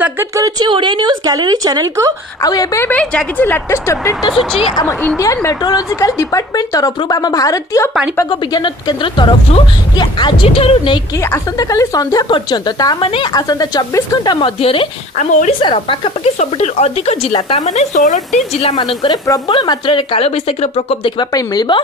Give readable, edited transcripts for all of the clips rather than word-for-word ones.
स्वागत करुच्ची Odia news gallery channel को आउ एबे जाके लेटेस्ट अपडेट आसूची आम इंडियन मेट्रोलॉजिकल डिपार्टमेंट तरफ आम भारतीय पाणीपाग विज्ञान केंद्र तरफ कि आज नहीं आसंता काली संध्या पर्यंत ता माने आसंता 24 घंटा मध्य आम ओडिशार पाखापाखि सबुठ अधिक जिला ता माने 16टी जिला मानकरे प्रबल मात्रा काल बैशाखीर प्रकोप देखा मिलिबो।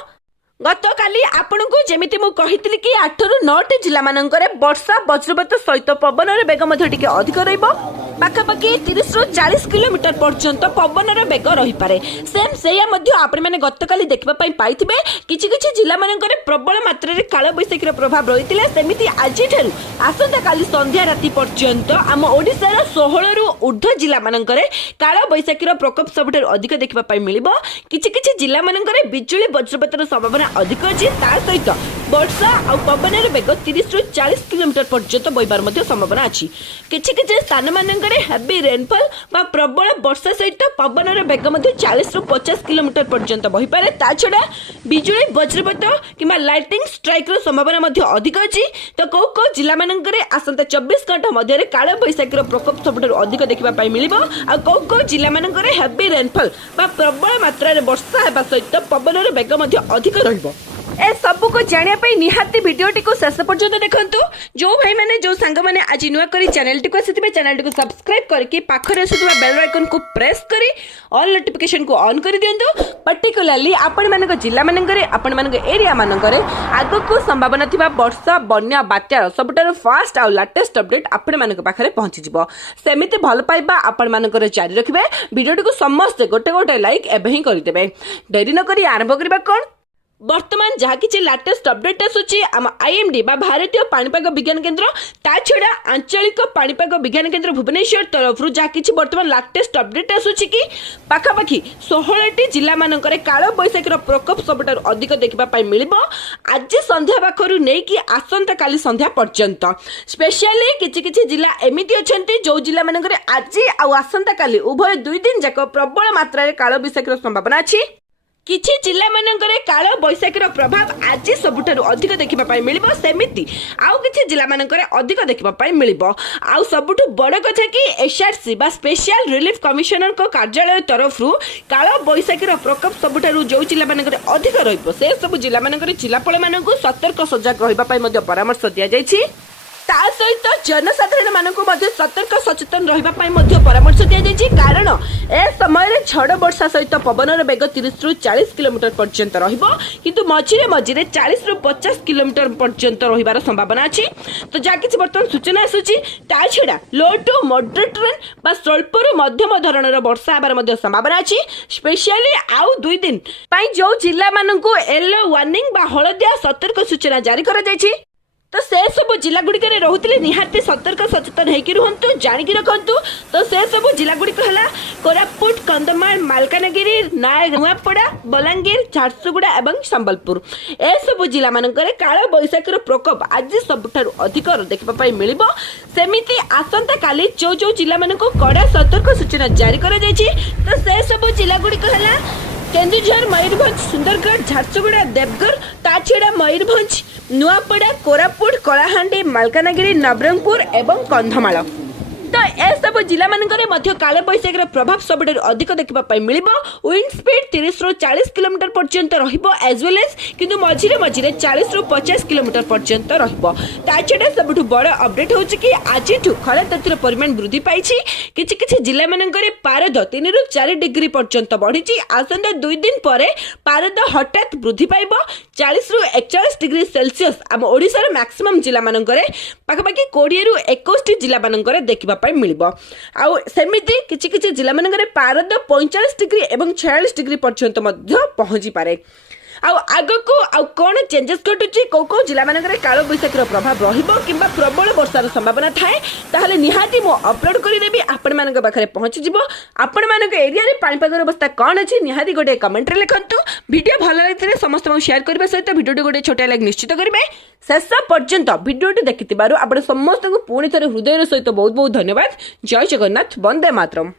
गत काली आपनकु जेमिति मु कहितली कि 8 रु 9 जिला मानकरे वर्षा वज्रपात सहित पवन बेग टिके अधिक रहिबो। पाखापाखि 30 रु 40 किलोमीटर पर्यंत पवन बेग रही पारे। सेम सेया मध्य आपण माने गत काली देखबा पई पाइथिबे किछि किछि जिला मानकरे प्रबल मात्रा रे काल बैशाखीर प्रभाव रहितिले। सेमिति आजि ठेरु आसंता काली संध्या राति पर्यंत आम ओडिसार 16 रु ऊर्ध्व जिला मानकरे काल बैशाखीर प्रकोप सबुठ अधिक देखबा पई मिलिबो। किछि किछि जिला मानकरे बिजुली वज्रपातर संभावना अधिक अच्छी सहित वर्षा और पवन बेग 30 रु 40 किलोमीटर पर्यंत बहिबार संभावना अच्छी। किछि किछि स्थान मानकरे हेवी रेनफॉल बा प्रबल वर्षा सहित पवन बेग 40 रु 50 किलोमीटर पर्यंत बहि पारे। ता छडा बिजुली वज्रपात किंबा लाइटिंग स्ट्राइक रो संभावना अधिक अच्छी। तो को जिला मानकरे आसंता 24 घंटा मध्य काल बैशाखीर प्रकोप सबुठ अधिक देखा मिलिबो। आ को जिला मानकरे हेवी रेनफॉल बा प्रबल मात्रा रे वर्षा हेबा सहित पवन बेग अधिक रहिबो। ए सबु को जानिया पई निहाती वीडियोटी को शेष पर्यंत देखंतु। जो भाई माने जो संग माने आज नुआ करी चैनल टी को आसीथिबे चैनल टी को सब्सक्राइब करके पाखरे आସୁଥିବା बेल आइकन को प्रेस करी ऑल नोटिफिकेशन को ऑन कर दियंतु। पर्टिकुलरली आपण मानक जिल्ला मानकरे आपण मानक एरिया मानकरे आगो को संभावना थिबा वर्षा बन्या बात्यार सबटार फास्ट आ लेटेस्ट अपडेट आपण मानक पाखरे पहुंची जिवो। सेमिते भल पाइबा आपण मानकर जारी रखिबे। वीडियोटी को समस्त गोटे गोटे लाइक एबे ही करि देबे। देरी न करी आरंभ करबा कोन वर्तमान जहाँ किसी लेटेस्ट अपडेट आसूची आम आईएमडी बा भारतीय पाणीपाग विज्ञान केंद्र ता छड़ा आंचलिक पाणीपाग विज्ञान केंद्र भुवनेश्वर तरफ जहाँ किसी वर्तमान लेटेस्ट अपडेट आसूची कि पाखापाखि 16टी जिला मानकरे काल बैशाखीर प्रकोप सबुठारु अधिक देखा मिलिबो। आज संध्या पाखरु नै कि आसंता काली संध्या पर्यंत स्पेशली किछि किछि जिला एमिति अछंती जो जिला मानकरे आज आ आसंता काली उभय 2 दिन जाक प्रबल मात्रा रे काल बैशाखीर संभावना अछि। किछि जिला मानकरे काल बैशाखीर प्रभाव आज सबुठारु अधिक देखा मिलिबो। सेमिति आउ किछि जिला मानकरे अधिक देखा मिलिबो। आउ सबुठु बड़ कथा कि एसआरसी बा स्पेशल रिलीफ कमिशनर को कार्यालय तरफ काल बैशाखीर प्रकोप सबुठारु जो जिला मानकरे अधिक रहिबो से सब जिला मानकरे जिलापाल मानकु सतर्क सजग रहिबा पई मध्ये परामर्श दिया जायछि। ता सहित जनसाधारण मानक सतर्क सचेतन रहा परामर्श दि जाइए। कारण ए समय झड़ वर्षा सहित पवन बेग 30 रु 40 किलोमीटर पर्यंत किंतु मझिरे मझिरे 40 रु 50 किलोमीटर पर्यंत रहिबार संभावना अच्छी। तो जहाँ किसी बर्तमान सूचना आसूची ता छड़ा लो टू मॉडरेट रेन बा स्वल्प रु मध्यम धरणर वर्षा हेबार संभावना अच्छी। स्पेशली आउ 2 दिन जो जिला मानकु येलो वार्निंग बा हलदिया सतर्क सूचना जारी करा जायछि। तो से सब जिला गुड़िक रोते निहाती सतर्क सचेतन होकर रुहतु जाणिकी रखु। तो से सब जिला गुड़िक है कोरापुट कंधमाल मालकानगिरी नुआपड़ा बलांगीर झारसुगुड़ा और संबलपुर। ए सब जिला मानकरे काल बैशाखीर प्रकोप आज सबुठारु अधिक देखा मिलिबो। सेमिति आसंता काली जो जो जिला मानकु कड़ा सतर्क सूचना जारी करा जायछि। तो से सब जिला गुड़िक है केन्दुझर मयूरभंज सुंदरगढ़ झारसुगुड़ा देवगढ़ ता छड़ा मयूरभंज नुआपड़ा कोरापुट कलाहांडी मालकानगिरी नवरंगपुर एवं कंधमाल। तो ए सब जिला मानकरे मध्य काल बैशाखीर प्रभाव सबुठारु अधिक देखा मिलिबो। विंड स्पीड 30 रु 40 किलोमीटर पर्यंत रहिबो एज वेल एज किंतु मझिरे मझिरे 40 रु 50 किलोमीटर पर्यंत रहिबो। ता छडा सबुठु बड़ अपडेट होउची कि आजिठु खरा ततिर परिमाण वृद्धि पाइछि। किछि किछि जिला मानकरे पारद 3 रु 4 डिग्री पर्यंत बढ़िछि। आसंता 2 दिन परे पारद हठात वृद्धि पाइबो 40 रु 41 डिग्री सेल्सियस। आम ओडिसार मैक्सिमम जिला मानकरे पाखापाखि 20 रु 21 जिला मानकरे देखिबा मिलिबो। आउ सेमिति किछि किछि जिला मानकरे पारद 45 डिग्री एवं 46 डिग्री पर्यंत मध्य पहुंची पारे। आगको आउ कौन चेंजेस घटुची को जिला मानकरे काल बैशाखीर प्रभाव रहिबो किंबा प्रबल वर्षार संभावना थाए ताहले निहाती मो अपलोड करि देबी आपण मानक पाखरे पहुंची जिवो। आपण मानक एरिया रे पाणीपागर अवस्था कोन अछि निहाती गोटे कमेंट रे लिखंतु। वीडियो भल लागितले समस्त को शेयर करबे सहित वीडियो गोटे छोटा लाइक निश्चित करबे। शेष पर्यंत वीडियोटी देखिथिबारु आपण समस्त को पुणी थरे हृदय सहित बहुत बहुत धन्यवाद। जय जगन्नाथ, वंदे मातरम।